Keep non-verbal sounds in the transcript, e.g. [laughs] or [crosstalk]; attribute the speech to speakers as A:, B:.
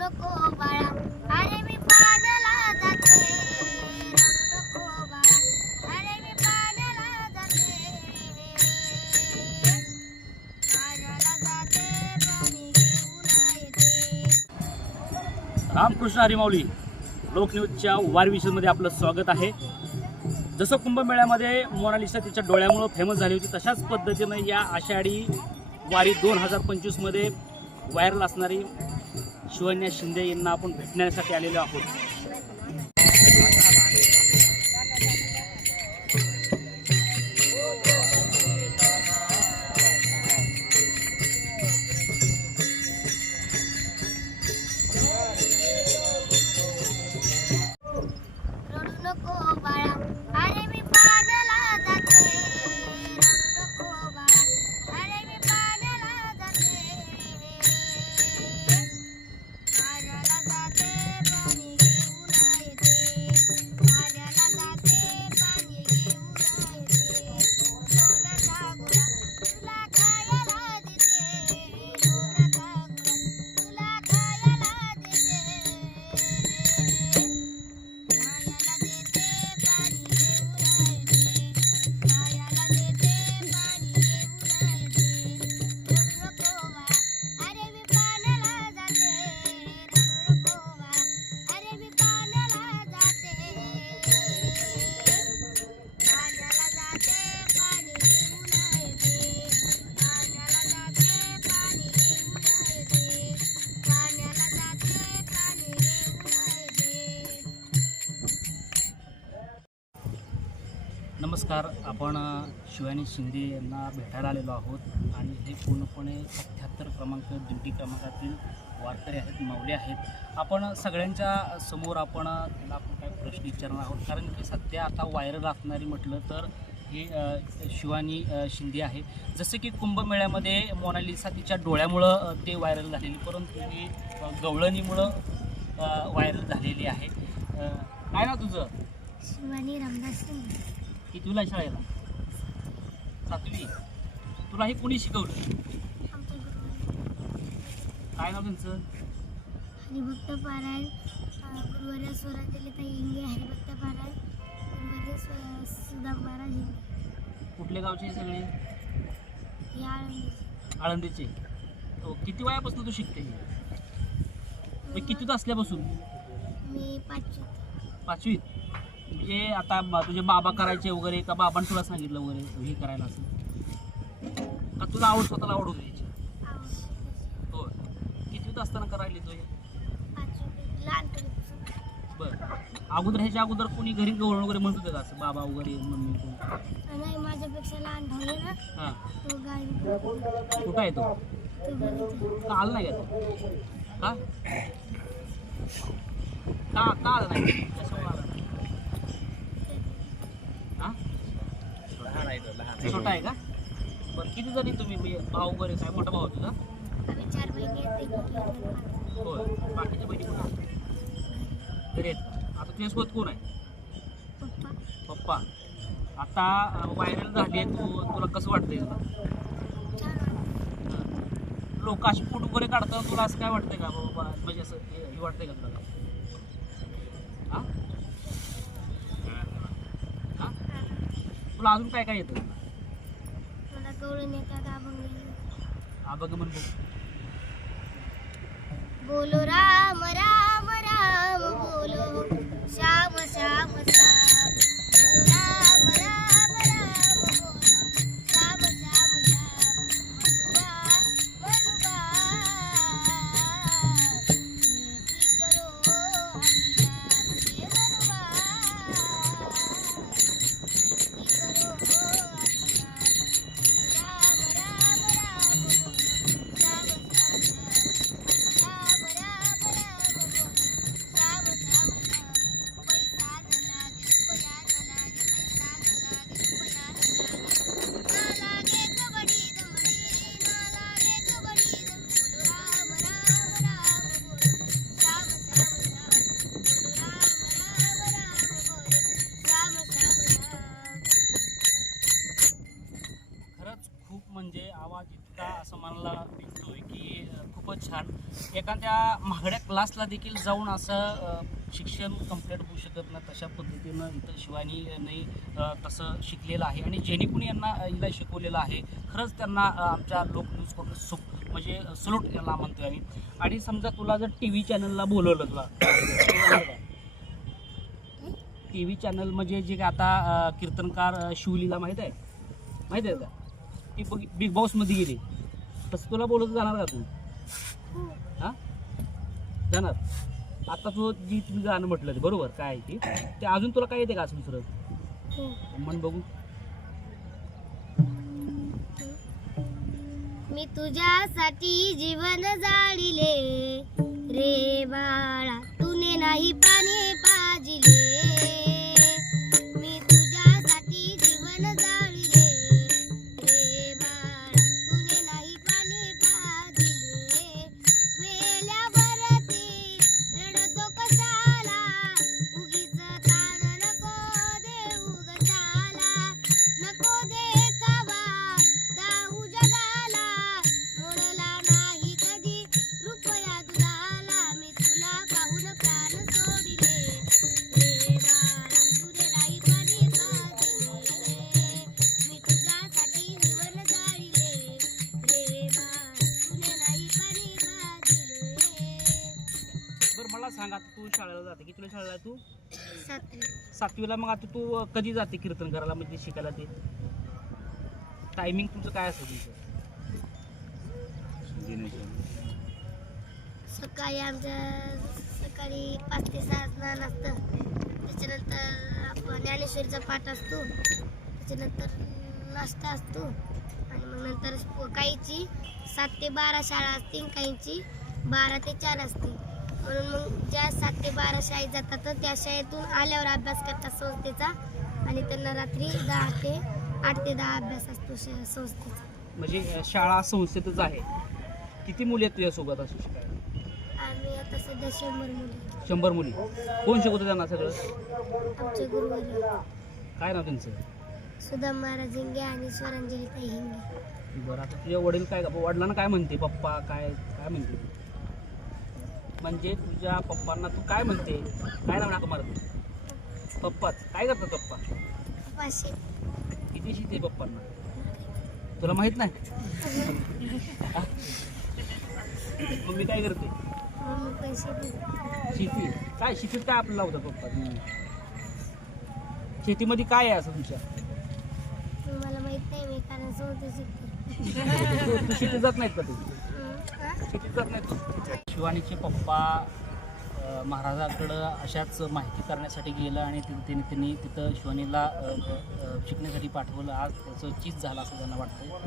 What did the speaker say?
A: नको बाळा. अरे मी पाण्याला जाते. नको बाळा. अरे मी पाण्याला जाते. पाण्याला जाते पाणी घेऊन
B: रामकृष्ण हरिमाऊली लोकन्यूजच्या वारविषयमध्ये आपलं स्वागत आहे. जसं कुंभमेळ्यामध्ये मोनालिसा तिच्या डोळ्यामुळं फेमस झाली होती तशाच पद्धतीनं या आषाढी वारी दोन हजार पंचवीसमध्ये व्हायरल असणारी शिवन्या शिंदे यांना आपण भेटण्यासाठी आलेलो आहोत. नमस्कार आपण शिवानी शिंदे यांना भेटायला आलेलो आहोत आणि हे पूर्णपणे सत्याहत्तर क्रमांक ड्युटी क्रमांकातील वारकरी आहेत मावले आहेत. आपण सगळ्यांच्या समोर आपण त्याला त्यांना आपण काही प्रश्न विचारणार आहोत. कारण की सध्या आता व्हायरल असणारी म्हटलं तर हे शिवानी शिंदे आहे. जसं की कुंभमेळ्यामध्ये मोनालिसा तिच्या डोळ्यामुळं ते व्हायरल झालेली परंतु ही गवळणीमुळं व्हायरल झालेली आहे. काय ना तुझं?
A: शिवानी रामदास शिंदे
B: की तुला शाळेला? सातवी. तुला हे कोणी शिकवलं? काय नाव त्यांचं
A: हरिभक्त पारायण. गुरुवारी स्वरांजलीता इंगे हरिभक्त पारायण. गुरुवारी सुधा महाराज
B: कुठल्या गावचे सगळे?
A: हे आळंदीचे.
B: आळंदीचे. हो किती वयापासून तू शिकते? म्हणजे कितीत असल्यापासून?
A: मी पाचवी
B: पाचवीत? म्हणजे आता तुझे बाबा करायचे वगैरे का बाबांनी तुला सांगितलं वगैरे हे करायला असं? का तुला आवड स्वतःला आवडून द्यायची?
A: आवडते
B: हो कितवीत असताना करायली तू हे? बरं. अगोदर ह्याच्या अगोदर कोणी घरी गवळण वगैरे म्हणत होते का असं बाबा वगैरे मम्मी
A: नाही माझ्यापेक्षा लहान भाऊ आहे ना
B: हां.
A: तो
B: कुठं आहे तो? का आलं नाही का तो? का? का का आलं नाही? कशामुळे आलं नाही हा छोटा आहे का? बरं किती जणी तुम्ही म्हणजे भाऊ वगैरे काय मोठा भाऊ तुझा?
A: आम्ही चार बहिणी आहेत एक मोठी एक लहान.
B: होय. बाकीच्या बहिणी कोण आहेत? घरी आहेत. आता तुझ्यासोबत कोण आहे?
A: पप्पा.
B: पप्पा आता व्हायरल झाली आहे तू तुला कसं वाटतंय तुला?
A: छान वाटतं.
B: लोक अशी फोटो वगैरे काढताना तुला असं काय वाटतंय का बाबा? म्हणजे असं हे हे वाटतंय का तुला? तुला अजून काय काय येतं?
A: मला येतात अभंग
B: म्हण
A: बोलो राम राम राम बोलो. श्याम श्याम मनाला भिंतोय की खूपच छान. एखाद्या
B: महागड्या क्लासला देखील जाऊन असं शिक्षण कंप्लीट होऊ शकत नाही तशा पद्धतीनं. इथं शिवानी नाही तसं शिकलेलं आहे. आणि जेणेकुणी यांना हिला शिकवलेलं आहे. खरंच त्यांना आमच्या लोकन्यूजकडून सुख म्हणजे सलूट याला म्हणतोय आम्ही. आणि समजा तुला जर टी व्ही चॅनलला बोलवलं तुला. टी व्ही चॅनल म्हणजे जे आता कीर्तनकार शिवलीला माहीत आहे? माहीत आहे का? ती बघ बिग बॉसमध्ये गेली. तसं तुला बोलत जाणार का तू? हां. जाणार. आता तू जी तुम्ही गाणं म्हटलं ते बरोबर? काय आहे ते? ते अजून तुला काय येते का असं दुसरं?
A: हो.
B: म्हण बघू
A: मी तुझ्यासाठी जीवन जाळिले रे बाळा. तुने नाही पाणी
B: सांग आता तू शाळेला जाते की तुला शाळेला तू?
A: सातवी.
B: सातवीला मग आता तू कधी जाते कीर्तन करायला म्हणजे शिकायला ते? टायमिंग तुमचं काय असतं तुमचं?
A: सकाळी आमच्या सकाळी पाच ते सहा स्नान असतं. त्याच्यानंतर आपण ज्ञानेश्वरीचा पाठ असतो. त्याच्यानंतर नाश्ता असतो. आणि मग नंतर काहीची सात ते बारा शाळा असतील काहींची बारा ते चार असते म्हणून मग ज्या सात ते बारा शाळेत जातात तर त्या शाळेतून आल्यावर अभ्यास करतात संस्थेचा. आणि त्यांना रात्री दहा ते आठ ते दहा अभ्यास असतो श- संस्थेचा.
B: म्हणजे शाळा संस्थेतच आहे. किती मुली आहेत तुझ्यासोबत असू शिकायला
A: आम्ही आता सध्या शंभर मुली
B: शंभर मुली. कोण शिकवतं त्यांना सगळं?
A: आमचे गुरुवारी
B: काय नाव त्यांचं
A: सुदाम महाराज हिंगे आणि स्वरांजली ताई हिंगे.
B: बरं आता तुझ्या वडील काय वडिलांना काय म्हणते? पप्पा काय काय म्हणते? म्हणजे तुझ्या पप्पांना तू काय म्हणते? काय नाव नाका मारत? पप्पाच. काय करतात पप्पा? किती शेती आहे पप्पांना? तुला माहीत नाही? मम्मी काय करते? शेती. काय शेतीत काय आपल्याला लावतात पप्पा शेतीमध्ये काय आहे असं तुमच्या?
A: मला माहीत नाही मी कारण शिकते.
B: तू [laughs] तू शेतीत जात नाहीत का तू? शिवानीचे पप्पा महाराजाकडं अशाच माहिती करण्यासाठी गेलं आणि त्यांनी त्यांनी तिथं शिवानीला शिकण्यासाठी पाठवलं. आज त्याचं चीज झालं असं त्यांना वाटतं